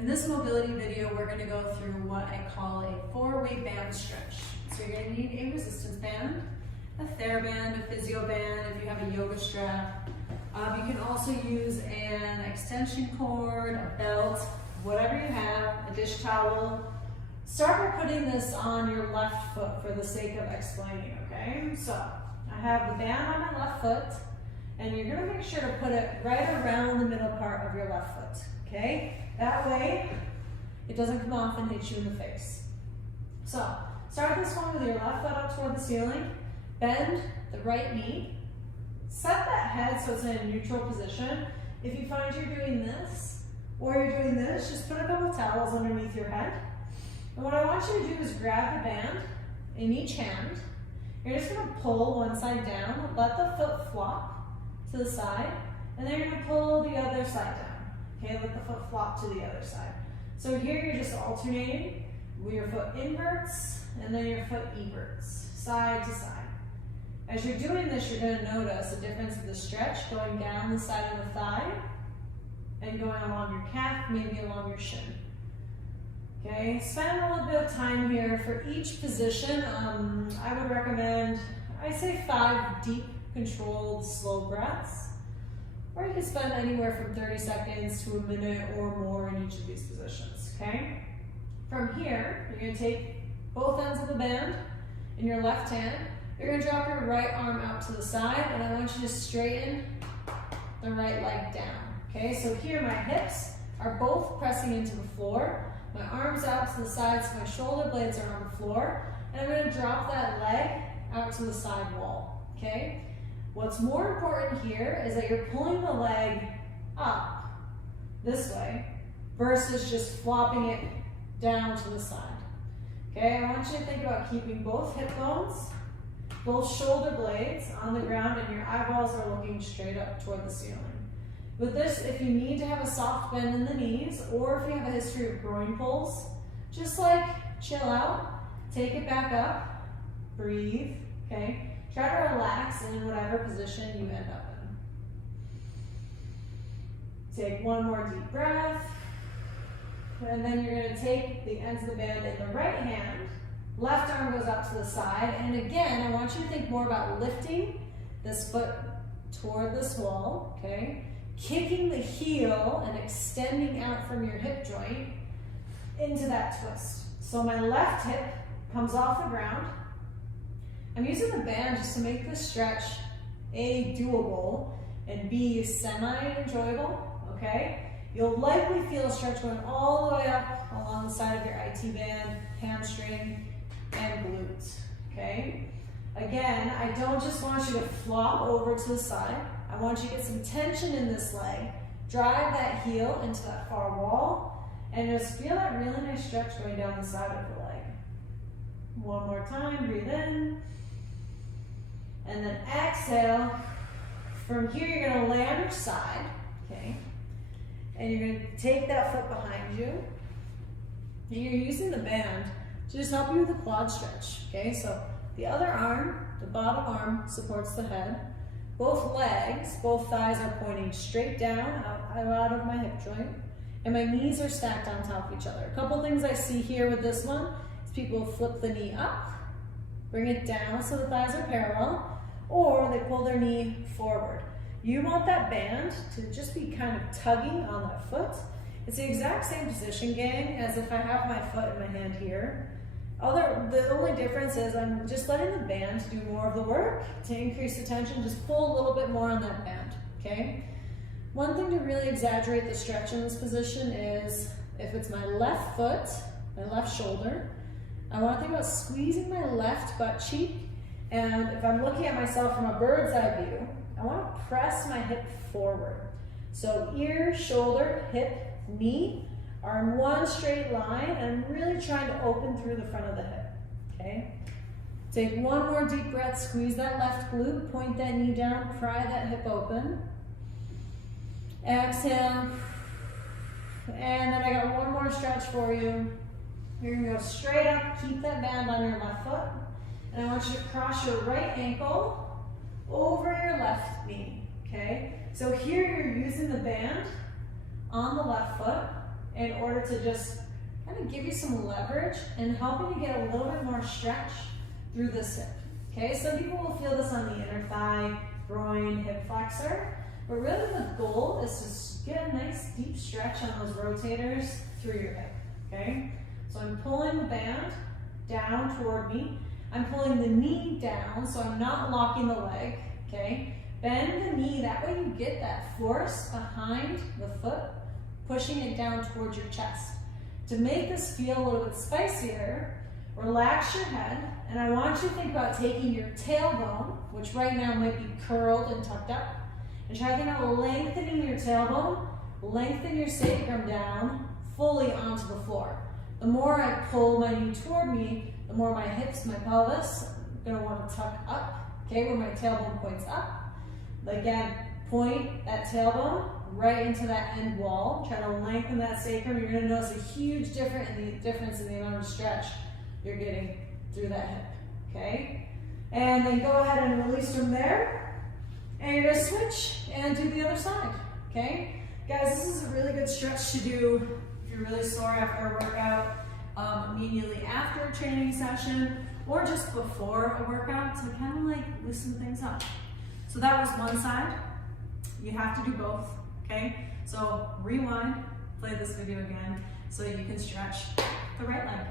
In this mobility video, we're going to go through what I call a 4-way band stretch. So you're going to need a resistance band, a TheraBand, a physio band if you have a yoga strap. You can also use an extension cord, a belt, whatever you have, a dish towel. Start by putting this on your left foot for the sake of explaining, okay? So I have the band on my left foot, and you're going to make sure to put it right around the middle part of your left foot, okay? That way, it doesn't come off and hit you in the face. So, start this one with your left foot up toward the ceiling, bend the right knee, set that head so it's in a neutral position. If you find you're doing this, or you're doing this, just put a couple towels underneath your head. And what I want you to do is grab the band in each hand. You're just going to pull one side down, let the foot flop to the side, and then you're going to pull the other side down. Okay, let the foot flop to the other side. So here you're just alternating where your foot inverts and then your foot everts, side to side. As you're doing this, you're going to notice a difference in the stretch going down the side of the thigh and going along your calf, maybe along your shin. Okay, spend a little bit of time here for each position. I would recommend, I say 5 deep, controlled, slow breaths. Or you can spend anywhere from 30 seconds to a minute or more in each of these positions, okay? From here, you're going to take both ends of the band in your left hand. You're going to drop your right arm out to the side, and I want you to straighten the right leg down, okay? So here my hips are both pressing into the floor. My arms out to the side, so my shoulder blades are on the floor, and I'm going to drop that leg out to the side wall, okay? What's more important here is that you're pulling the leg up this way versus just flopping it down to the side. Okay, I want you to think about keeping both hip bones, both shoulder blades on the ground, and your eyeballs are looking straight up toward the ceiling. With this, if you need to have a soft bend in the knees, or if you have a history of groin pulls, just like chill out, take it back up, breathe, okay? Try to relax in whatever position you end up in. Take one more deep breath. And then you're going to take the ends of the band in the right hand. Left arm goes out to the side. And again, I want you to think more about lifting this foot toward this wall, okay? Kicking the heel and extending out from your hip joint into that twist. So my left hip comes off the ground. I'm using the band just to make this stretch A, doable, and B, semi-enjoyable, okay? You'll likely feel a stretch going all the way up along the side of your IT band, hamstring, and glutes, okay? Again, I don't just want you to flop over to the side. I want you to get some tension in this leg, drive that heel into that far wall, and just feel that really nice stretch going down the side of the leg. One more time, breathe in. And then exhale. From here, you're going to lay on your side, okay? And you're going to take that foot behind you. And you're using the band to just help you with the quad stretch, okay? So the other arm, the bottom arm, supports the head. Both legs, both thighs are pointing straight down out of my hip joint. And my knees are stacked on top of each other. A couple things I see here with this one is people flip the knee up, bring it down so the thighs are parallel, or they pull their knee forward. You want that band to just be kind of tugging on that foot. It's the exact same position, gang, as if I have my foot in my hand here. The only difference is I'm just letting the band do more of the work. To increase the tension, just pull a little bit more on that band, okay? One thing to really exaggerate the stretch in this position is if it's my left foot, my left shoulder, I want to think about squeezing my left butt cheek, and if I'm looking at myself from a bird's eye view, I want to press my hip forward. So ear, shoulder, hip, knee are in one straight line, and I'm really trying to open through the front of the hip, okay? Take one more deep breath, squeeze that left glute, point that knee down, pry that hip open. Exhale, and then I got one more stretch for you. You're going to go straight up, keep that band on your left foot, and I want you to cross your right ankle over your left knee, okay? So here you're using the band on the left foot, in order to just kind of give you some leverage and helping you get a little bit more stretch through this hip. Okay, some people will feel this on the inner thigh, groin, hip flexor, but really the goal is to get a nice deep stretch on those rotators through your hip. Okay, so I'm pulling the band down toward me. I'm pulling the knee down, so I'm not locking the leg. Okay, bend the knee, that way you get that force behind the foot, pushing it down towards your chest. To make this feel a little bit spicier, relax your head, and I want you to think about taking your tailbone, which right now might be curled and tucked up, and try to think about lengthening your tailbone, lengthen your sacrum down fully onto the floor. The more I pull my knee toward me, the more my hips, my pelvis, are gonna wanna tuck up, okay, where my tailbone points up. Again, point that tailbone right into that end wall. Try to lengthen that sacrum. You're gonna notice a huge difference in the amount of stretch you're getting through that hip, okay? And then go ahead and release from there. And you're gonna switch and do the other side, okay? Guys, this is a really good stretch to do if you're really sore after a workout, immediately after a training session, or just before a workout to kind of like loosen things up. So that was one side. You have to do both, okay? So rewind, play this video again so you can stretch the right leg.